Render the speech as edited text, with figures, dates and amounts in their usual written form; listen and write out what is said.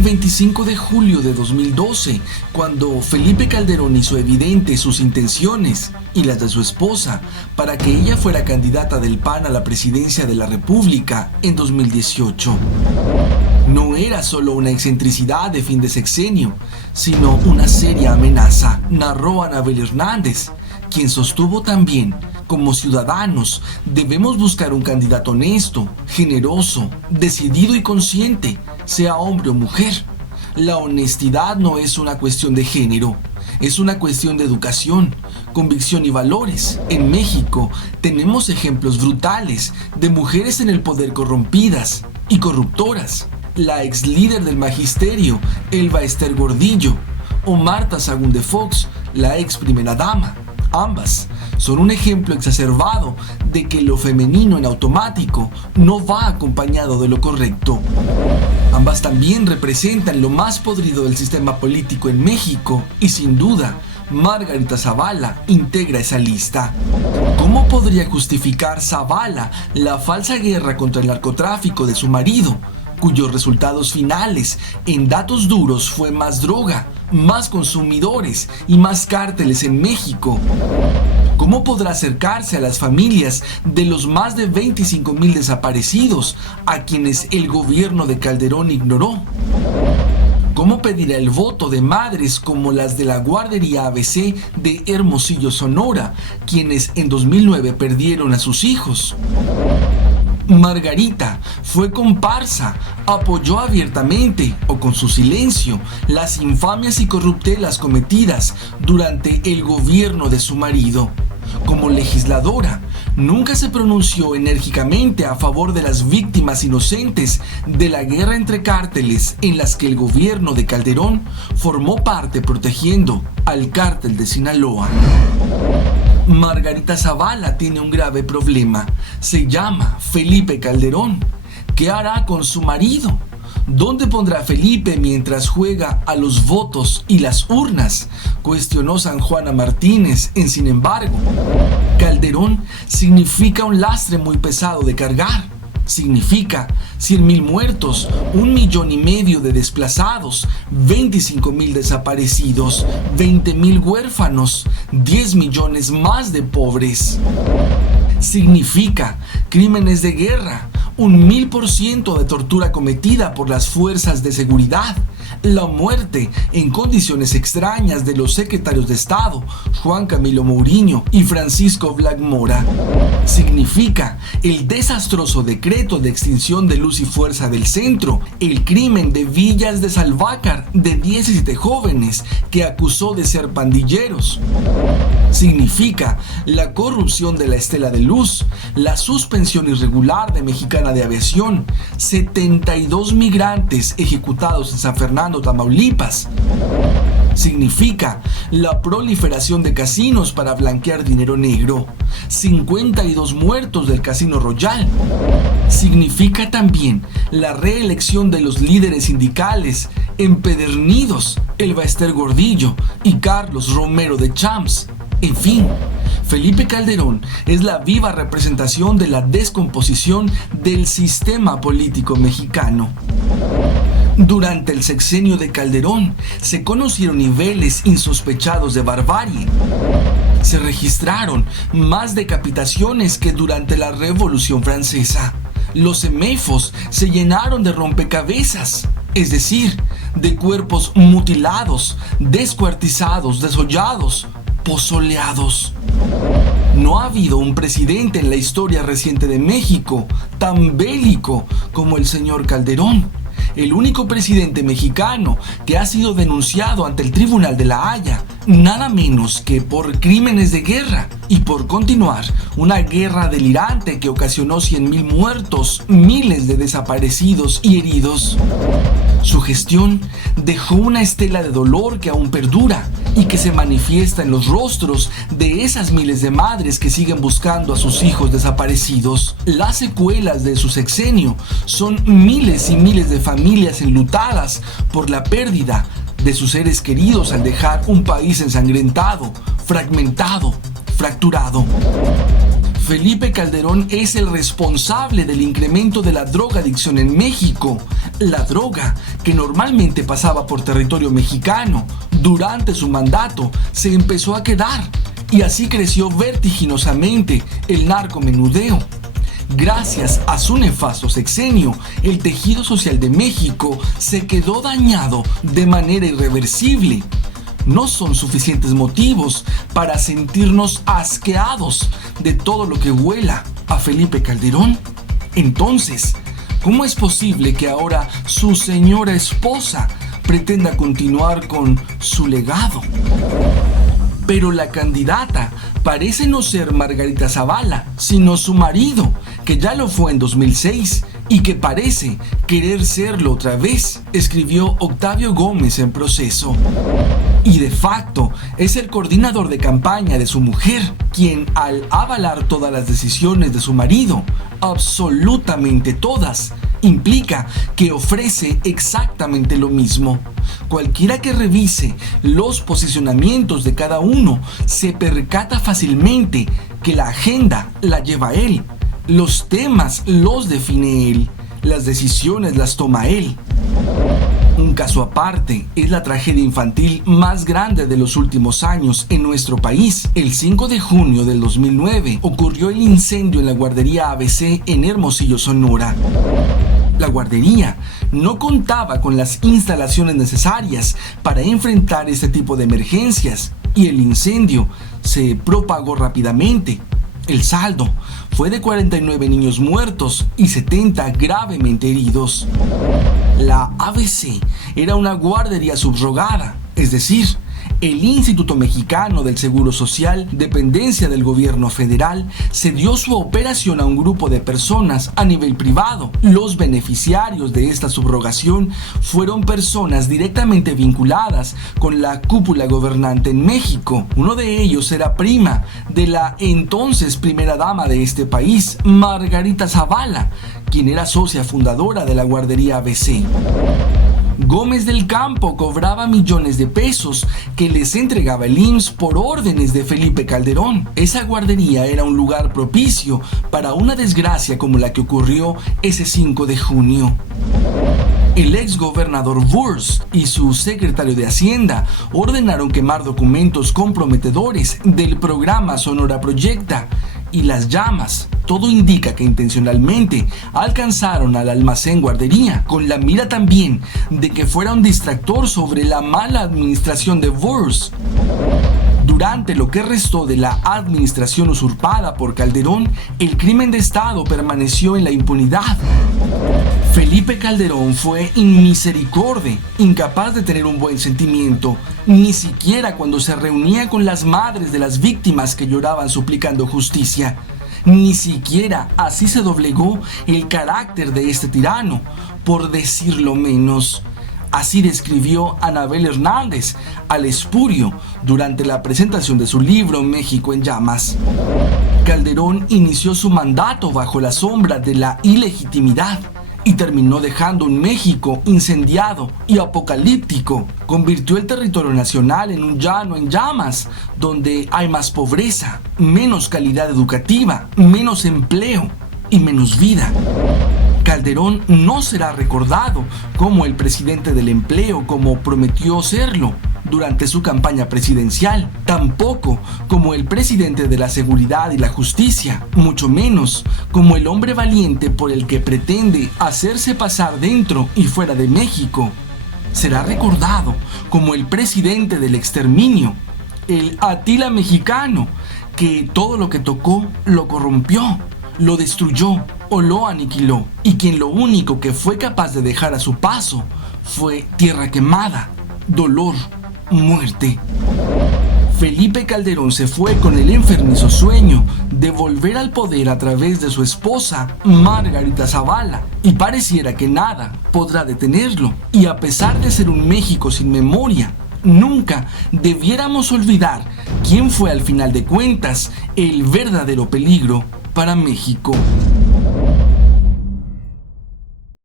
el 25 de julio de 2012, cuando Felipe Calderón hizo evidente sus intenciones y las de su esposa para que ella fuera candidata del PAN a la presidencia de la República en 2018. No era solo una excentricidad de fin de sexenio, sino una seria amenaza, narró Anabel Hernández, quien sostuvo también: como ciudadanos, debemos buscar un candidato honesto, generoso, decidido y consciente, sea hombre o mujer. La honestidad no es una cuestión de género, es una cuestión de educación, convicción y valores. En México tenemos ejemplos brutales de mujeres en el poder corrompidas y corruptoras. La ex líder del magisterio, Elba Ester Gordillo, o Marta Sagún de Fox, la ex primera dama. Ambas son un ejemplo exacerbado de que lo femenino en automático no va acompañado de lo correcto. Ambas también representan lo más podrido del sistema político en México y sin duda, Margarita Zavala integra esa lista. ¿Cómo podría justificar Zavala la falsa guerra contra el narcotráfico de su marido, cuyos resultados finales en datos duros fue más droga, más consumidores y más cárteles en México? ¿Cómo podrá acercarse a las familias de los más de 25,000 desaparecidos a quienes el gobierno de Calderón ignoró? ¿Cómo pedirá el voto de madres como las de la guardería ABC de Hermosillo, Sonora, quienes en 2009 perdieron a sus hijos? Margarita fue comparsa, apoyó abiertamente o con su silencio las infamias y corruptelas cometidas durante el gobierno de su marido. Como legisladora, nunca se pronunció enérgicamente a favor de las víctimas inocentes de la guerra entre cárteles en las que el gobierno de Calderón formó parte protegiendo al cártel de Sinaloa. Margarita Zavala tiene un grave problema. Se llama Felipe Calderón. ¿Qué hará con su marido? ¿Dónde pondrá a Felipe mientras juega a los votos y las urnas?, cuestionó San Juana Martínez en Sin embargo. Calderón significa un lastre muy pesado de cargar. Significa 100,000 muertos, 1,5 millones de desplazados, 25,000 desaparecidos, 20,000 huérfanos, 10 millones más de pobres. Significa crímenes de guerra, 1,000% de tortura cometida por las fuerzas de seguridad, la muerte en condiciones extrañas de los secretarios de Estado Juan Camilo Mourinho y Francisco Black Mora. Significa el desastroso decreto de extinción de Luz y Fuerza del Centro, el crimen de Villas de Salvácar de 17 jóvenes que acusó de ser pandilleros. Significa la corrupción de la Estela de Luz, la suspensión irregular de Mexicana de Aviación, 72 migrantes ejecutados en San Fernando, Tamaulipas. Significa la proliferación de casinos para blanquear dinero negro, 52 muertos del Casino Royal. Significa también la reelección de los líderes sindicales empedernidos, Elba Ester Gordillo y Carlos Romero de Champs. En fin, Felipe Calderón es la viva representación de la descomposición del sistema político mexicano. Durante el sexenio de Calderón se conocieron niveles insospechados de barbarie. Se registraron más decapitaciones que durante la Revolución Francesa. Los semefos se llenaron de rompecabezas, es decir, de cuerpos mutilados, descuartizados, desollados, pozoleados. No ha habido un presidente en la historia reciente de México tan bélico como el señor Calderón. El único presidente mexicano que ha sido denunciado ante el Tribunal de la Haya, nada menos que por crímenes de guerra y por continuar una guerra delirante que ocasionó 100,000 muertos, miles de desaparecidos y heridos. Su gestión dejó una estela de dolor que aún perdura y que se manifiesta en los rostros de esas miles de madres que siguen buscando a sus hijos desaparecidos. Las secuelas de su sexenio son miles y miles de familias enlutadas por la pérdida de sus seres queridos al dejar un país ensangrentado, fragmentado, fracturado. Felipe Calderón es el responsable del incremento de la drogadicción en México. La droga, que normalmente pasaba por territorio mexicano, durante su mandato se empezó a quedar y así creció vertiginosamente el narcomenudeo. Gracias a su nefasto sexenio, el tejido social de México se quedó dañado de manera irreversible. No son suficientes motivos para sentirnos asqueados de todo lo que huela a Felipe Calderón. Entonces, ¿cómo es posible que ahora su señora esposa pretenda continuar con su legado? Pero la candidata parece no ser Margarita Zavala, sino su marido, que ya lo fue en 2006 y que parece querer serlo otra vez, escribió Octavio Gómez en Proceso. Y de facto es el coordinador de campaña de su mujer, quien al avalar todas las decisiones de su marido, absolutamente todas, implica que ofrece exactamente lo mismo. Cualquiera que revise los posicionamientos de cada uno se percata fácilmente que la agenda la lleva él, los temas los define él, las decisiones las toma él. Un caso aparte es la tragedia infantil más grande de los últimos años en nuestro país. El 5 de junio del 2009 ocurrió el incendio en la guardería ABC en Hermosillo, Sonora. La guardería no contaba con las instalaciones necesarias para enfrentar este tipo de emergencias y el incendio se propagó rápidamente. El saldo fue de 49 niños muertos y 70 gravemente heridos. La ABC era una guardería subrogada, es decir, el Instituto Mexicano del Seguro Social, dependencia del gobierno federal, cedió su operación a un grupo de personas a nivel privado. Los beneficiarios de esta subrogación fueron personas directamente vinculadas con la cúpula gobernante en México. Uno de ellos era prima de la entonces primera dama de este país, Margarita Zavala, quien era socia fundadora de la guardería ABC. Gómez del Campo cobraba millones de pesos que les entregaba el IMSS por órdenes de Felipe Calderón. Esa guardería era un lugar propicio para una desgracia como la que ocurrió ese 5 de junio. El ex gobernador Wurst y su secretario de Hacienda ordenaron quemar documentos comprometedores del programa Sonora Proyecta y las llamas. Todo indica que intencionalmente alcanzaron al almacén guardería, con la mira también de que fuera un distractor sobre la mala administración de Wurst. Durante lo que restó de la administración usurpada por Calderón, el crimen de Estado permaneció en la impunidad. Felipe Calderón fue inmisericorde, incapaz de tener un buen sentimiento, ni siquiera cuando se reunía con las madres de las víctimas que lloraban suplicando justicia. Ni siquiera así se doblegó el carácter de este tirano, por decirlo menos. Así describió Anabel Hernández al Espurio durante la presentación de su libro México en Llamas. Calderón inició su mandato bajo la sombra de la ilegitimidad y terminó dejando un México incendiado y apocalíptico. Convirtió el territorio nacional en un llano en llamas, donde hay más pobreza, menos calidad educativa, menos empleo y menos vida. Calderón no será recordado como el presidente del empleo, como prometió serlo durante su campaña presidencial, tampoco como el presidente de la seguridad y la justicia, mucho menos como el hombre valiente por el que pretende hacerse pasar dentro y fuera de México. Será recordado como el presidente del exterminio, el Atila mexicano, que todo lo que tocó lo corrompió, lo destruyó o lo aniquiló, y quien lo único que fue capaz de dejar a su paso fue tierra quemada, dolor, muerte. Felipe Calderón se fue con el enfermizo sueño de volver al poder a través de su esposa, Margarita Zavala, y pareciera que nada podrá detenerlo. Y a pesar de ser un México sin memoria, nunca debiéramos olvidar quién fue al final de cuentas el verdadero peligro para México.